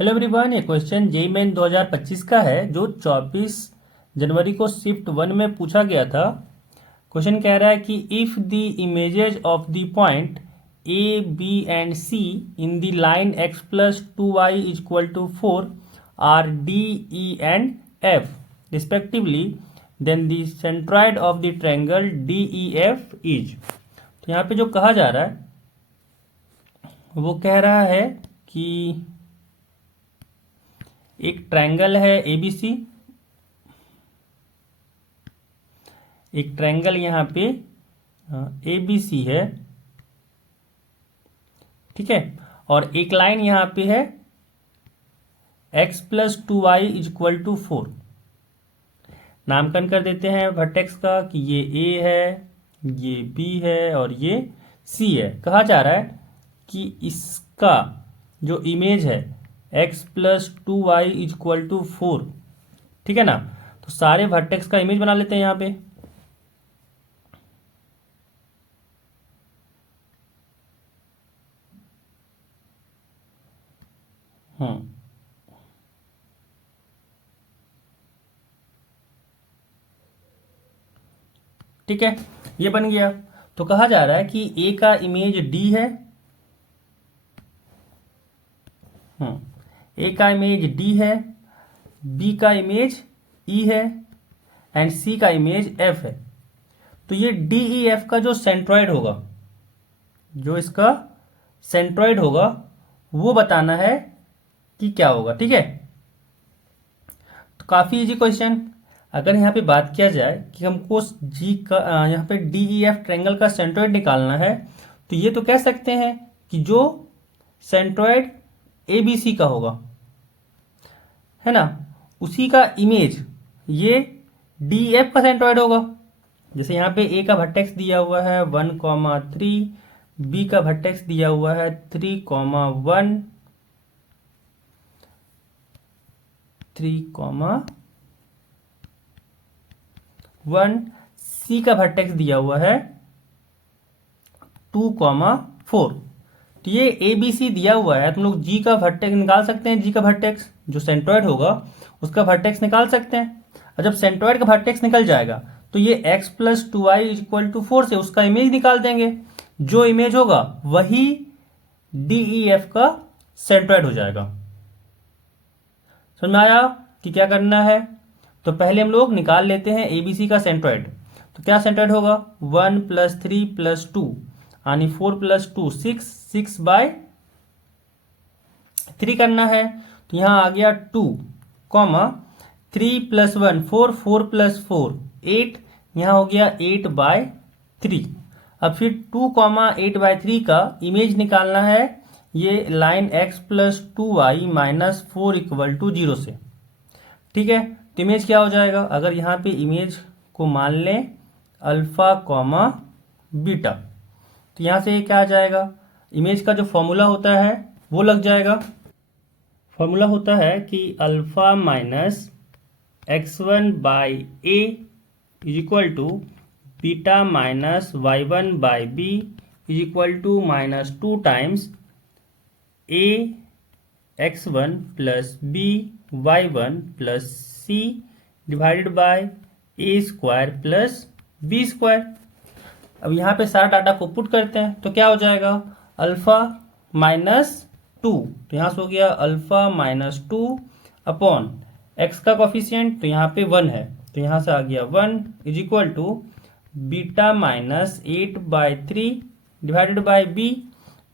Hello everyone, ये question JEE main 2025 का है जो 24 जनवरी को शिफ्ट 1 में पूछा गया था। क्वेश्चन कह रहा है कि if the images of the point A B and C in the line x plus 2y is equal to 4 are D E and F respectively, then the centroid of the triangle D E F is. तो यहाँ पे जो कहा जा रहा है वो कह रहा है कि एक ट्रायंगल है एबीसी, एक ट्रायंगल यहाँ पे एबीसी है, ठीक है। और एक लाइन यहाँ पे है x plus 2y is equal to 4। नामकरण कर देते हैं वर्टेक्स का कि ये a है, ये b है और ये c है। कहा जा रहा है कि इसका जो इमेज है x plus 2y is equal to 4, ठीक है ना। तो सारे वर्टेक्स का इमेज बना लेते हैं यहाँ पे। ठीक है, ये बन गया। तो कहा जा रहा है कि a का इमेज d है, a का इमेज d है, b का इमेज e है एंड c का इमेज f है। तो ये डी ई एफ का जो सेंट्रॉइड होगा, जो इसका सेंट्रॉइड होगा वो बताना है कि क्या होगा, ठीक है। तो काफी इजी क्वेश्चन। अगर यहाँ पे बात किया जाए कि हमको जी का यहाँ पे डी ई एफ ट्रायंगल का सेंट्रॉइड निकालना है, तो ये तो कह सकते हैं कि जो सेंट्रॉइड ए बी सी का होगा, है ना, उसी का इमेज ये डी एफ का सेंट्रॉइड होगा। जैसे यहाँ पे ए का वर्टेक्स दिया हुआ है 1,3, बी का वर्टेक्स दिया हुआ है 3,1, 3,1, सी का वर्टेक्स दिया हुआ है 2,4। तो ये ए बी सी दिया हुआ है, तुम लोग जी का वर्टेक्स निकाल सकते हैं। जी का वर्टेक्स जो सेंट्रॉइड होगा उसका वर्टेक्स निकाल सकते हैं। और जब सेंट्रॉइड का वर्टेक्स निकल जाएगा तो ये x plus 2y is equal to 4 से उसका इमेज निकाल देंगे। जो इमेज होगा वही डी ई एफ का सेंट्रॉइड हो जाएगा। समझ में आया कि क्या करना है? तो पहले हम लोग निकाल लेते हैं एबीसी का सेंट्रॉइड। तो क्या सेंट्रॉइड होगा? 1 प्लस 3 प्लस 2 यानी 4 प्लस 2 6, 6/3 करना है। तो यहां आ गया 2, 3 प्लस 1 4, 4 प्लस 4 8, यहां हो गया 8/3। अब फिर 2,8/3 का इमेज निकालना है ये line x plus 2y minus 4 equal to 0 से, ठीक है। तो इमेज क्या हो जाएगा? अगर यहाँ पे इमेज को मान लें अल्फा कॉमा बीटा, तो यहाँ से क्या आ जाएगा? इमेज का जो फॉर्मूला होता है वो लग जाएगा। फॉर्मूला होता है कि alpha minus x1/a is equal to beta minus y1/b is equal to minus 2 times a x1 plus b y1 plus c divided by a square plus b square. अब यहाँ पे सारा डाटा को पुट करते हैं तो क्या हो जाएगा? अल्फा माइनस 2, तो यहाँ से हो गया अल्फा माइनस 2 अपॉन x का कॉफिशिएंट, तो यहाँ पे 1 है, तो यहाँ से आ गया 1 is equal to beta minus 8/3 divided by b।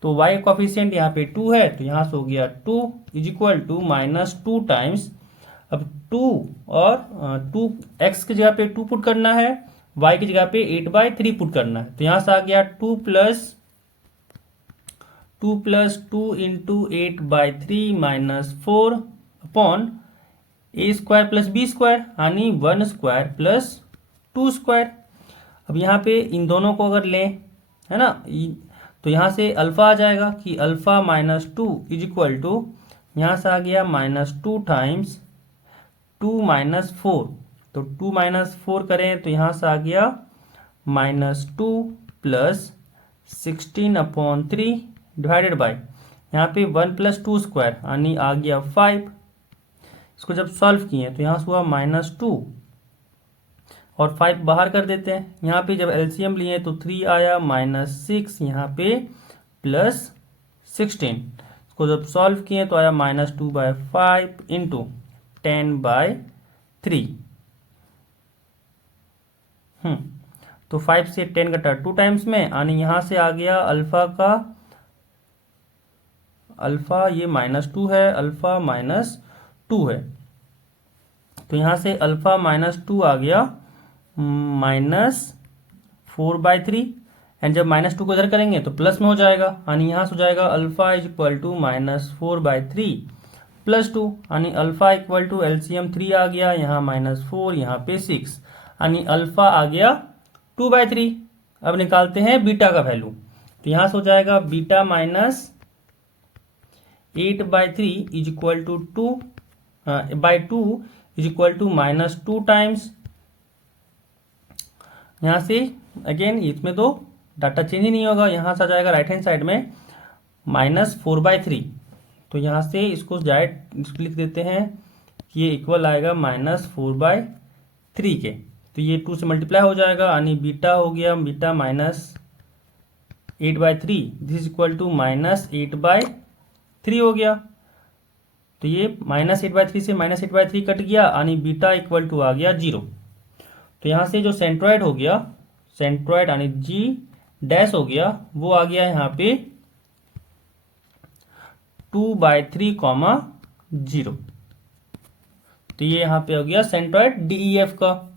तो y कॉफिशिएंट यहाँ पे 2 है, तो यहाँ से हो गया 2 is equal to minus 2 times, अब 2 और 2 x की जगह पे 2 पुट करना है, y की जगह पे 8/3 पुट करना है। तो यहाँ से आ गया 2 plus 2 into 8/3 minus 4 upon a square plus b square यानी 1 स्क्वायर प्लस 2 स्क्वायर। अब यहाँ पे इन दोनों को अगर लें, है ना, तो यहाँ से अल्फा आ जाएगा कि alpha minus 2 is equal to, यहाँ से आ गया माइनस 2 टाइम्स 2 माइनस 4, तो 2 माइनस 4 करें तो यहाँ से आ गया माइनस 2 प्लस 16/3 डिवाइडेड बाय यहाँ पे 1+2² यानी आ गया 5। इसको जब सॉल्व किए तो यहाँ से हुआ -2 और 5 बाहर कर देते हैं। यहाँ पे जब एलसीएम लिए तो 3 आया, -6 यहाँ पे +16। इसको जब सॉल्व किए तो आया -2/5 इंटू 10/3। तो 5 से 10 कटा 2 टाइम्स में, यानी यहाँ से आ गया अल्फा ये -2 है, अल्फा -2 है। तो यहाँ से अल्फा -2 आ गया -4/3। एंड जब -2 को इधर करेंगे तो प्लस में हो जाएगा, यानी यहाँ से हो जाएगा अल्फा इक्वल टू -4/3 +2, यानी अल्फा इक्वल टू एलसीएम 3 आ गया, यहाँ -4 यहाँ पे 6, यानी अल्फा आ गया 2/3। अब निकालते हैं बीटा का वैल्यू। तो यहाँ से हो जाएगा beta -8/3 is equal to 2 is equal to -2 times. यहाँ से अगेन इसमें तो डाटा चेंज ही नहीं होगा, यहाँ से आ जाएगा राइट हैंड साइड में -4/3। तो यहाँ से इसको डायरेक्ट लिख देते हैं कि ये इक्वल आएगा -4/3 के। तो ये 2 से मल्टीप्लाई हो जाएगा, यानी बीटा हो गया beta -8/3, this is equal to -8/3 हो गया। तो ये -8/3 से -8/3 कट गया, यानी बीटा इक्वल टू आ गया 0। तो यहाँ से जो सेंट्रॉइड हो गया, सेंट्रॉइड यानी G' हो गया, वो आ गया यहाँ पे 2/3, 0। तो ये यहाँ पे हो गया सेंट्रॉइड DEF का।